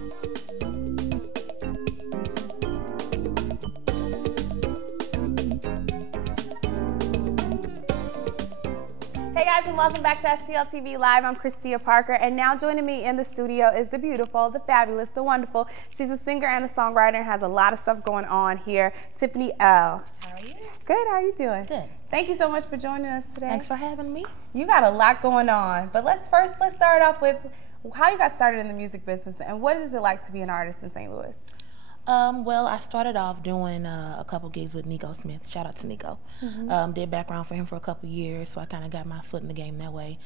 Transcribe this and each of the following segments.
Hey guys, and welcome back to STL TV Live. I'm Christia Parker, and now joining me in the studio is the beautiful, the fabulous, the wonderful. She's a singer and a songwriter and has a lot of stuff going on here. Tiffany Elle. How are you? Good, how are you doing? Good. Thank you so much for joining us today. Thanks for having me. You got a lot going on, but let's start off with how you got started in the music business and what is it like to be an artist in St. Louis? Well, I started off doing a couple gigs with Nico Smith. Shout out to Nico. Did background for him for a couple years, so I kind of got my foot in the game that way.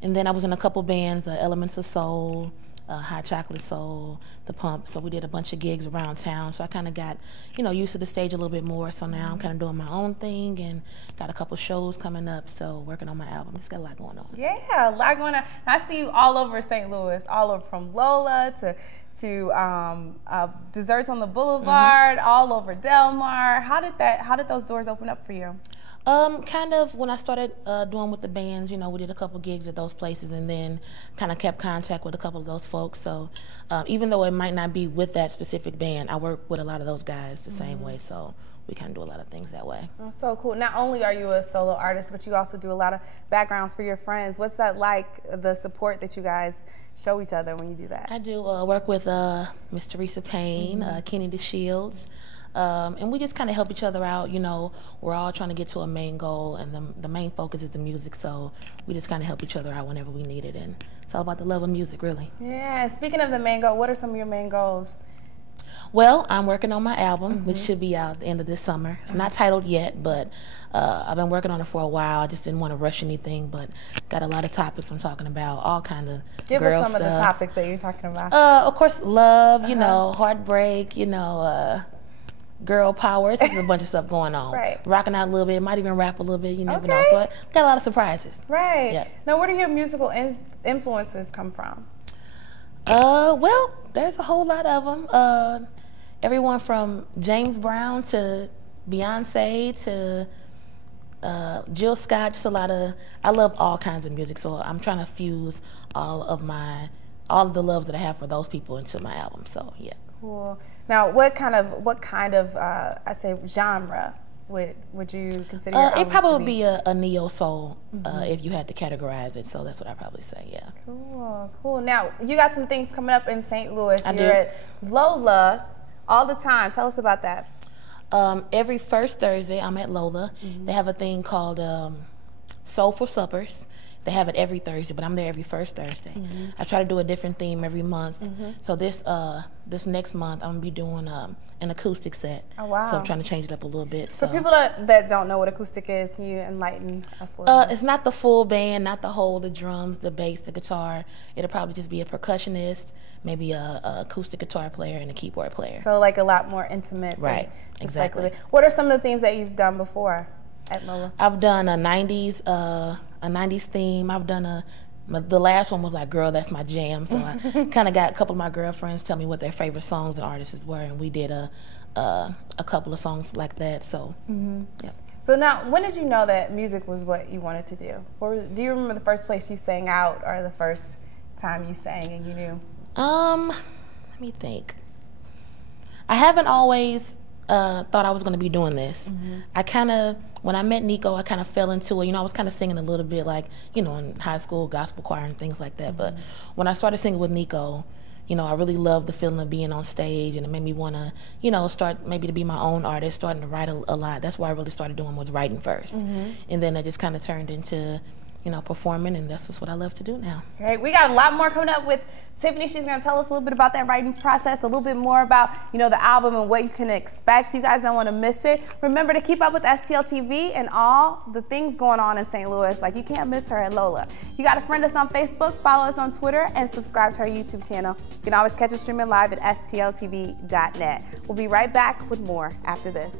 And then I was in a couple bands, Elements of Soul, Hot Chocolate Soul, The Pump. So we did a bunch of gigs around town. So I kind of got, used to the stage a little bit more. So now I'm kind of doing my own thing and got a couple shows coming up. So working on my album. It's got a lot going on. Yeah, a lot going on. I see you all over St. Louis, all over from Lola to Desserts on the Boulevard, all over Del Mar. How did those doors open up for you? Kind of when I started doing with the bands, we did a couple gigs at those places and then kind of kept contact with a couple of those folks. So even though it might not be with that specific band, I work with a lot of those guys the same way. So we kind of do a lot of things that way. That's so cool. Not only are you a solo artist, but you also do a lot of backgrounds for your friends. What's that like, the support that you guys show each other when you do that? I do work with Miss Teresa Payne, Kenny DeShields, and we just kind of help each other out. We're all trying to get to a main goal, and the main focus is the music, so we just kind of help each other out whenever we need it, and it's all about the love of music, really. Yeah, speaking of the main goal, what are some of your main goals? Well, I'm working on my album, which should be out at the end of this summer. It's not titled yet, but I've been working on it for a while. I just didn't want to rush anything, but got a lot of topics I'm talking about, all kind of Give girl us some stuff. of the topics that you're talking about. Of course, love, heartbreak, girl power. There's a bunch of stuff going on. Right. Rocking out a little bit, might even rap a little bit, you never know. So I got a lot of surprises. Right. Yeah. Now, where do your musical influences come from? Well, there's a whole lot of them. Everyone from James Brown to Beyonce to Jill Scott, just a lot of, I love all kinds of music, so I'm trying to fuse all of the love that I have for those people into my album, so yeah. Cool. Now, what kind of I say genre would you consider your album It probably to would be a neo soul if you had to categorize it, so that's what I'd probably say, yeah. Cool, cool. Now, you got some things coming up in St. Louis. You're at Lola all the time. Tell us about that. Every first Thursday, I'm at Lola. They have a thing called Soulful Suppers. They have it every Thursday, but I'm there every first Thursday. I try to do a different theme every month. So this next month, I'm gonna be doing an acoustic set. Oh, wow. So I'm trying to change it up a little bit. For people that don't know what acoustic is, can you enlighten us a little bit? It's not the full band, not the drums, the bass, the guitar. It'll probably just be a percussionist, maybe a acoustic guitar player, and a keyboard player. So like a lot more intimate. Right, exactly. What are some of the things that you've done before at Lola? I've done a 90s theme. I've done the last one was like, Girl, That's My Jam. So I kind of got a couple of my girlfriends tell me what their favorite songs and artists were, and we did a couple of songs like that. So, yeah. So now, when did you know that music was what you wanted to do? Or do you remember the first place you sang out, or the first time you sang and you knew? Let me think. I haven't always thought I was going to be doing this. I kind of, when I met Nico, I kind of fell into it. I was kind of singing a little bit like, in high school, gospel choir and things like that. But when I started singing with Nico, I really loved the feeling of being on stage, and it made me want to, start maybe to be my own artist, starting to write a lot. That's why I really started doing was writing first. And then it just kind of turned into, performing, and that's just what I love to do now. Great. We got a lot more coming up with Tiffany. She's going to tell us a little bit about that writing process, a little bit more about, the album and what you can expect. You guys don't want to miss it. Remember to keep up with STL TV and all the things going on in St. Louis. Like, you can't miss her at Lola. You got to friend us on Facebook, follow us on Twitter, and subscribe to our YouTube channel. You can always catch us streaming live at stltv.net. We'll be right back with more after this.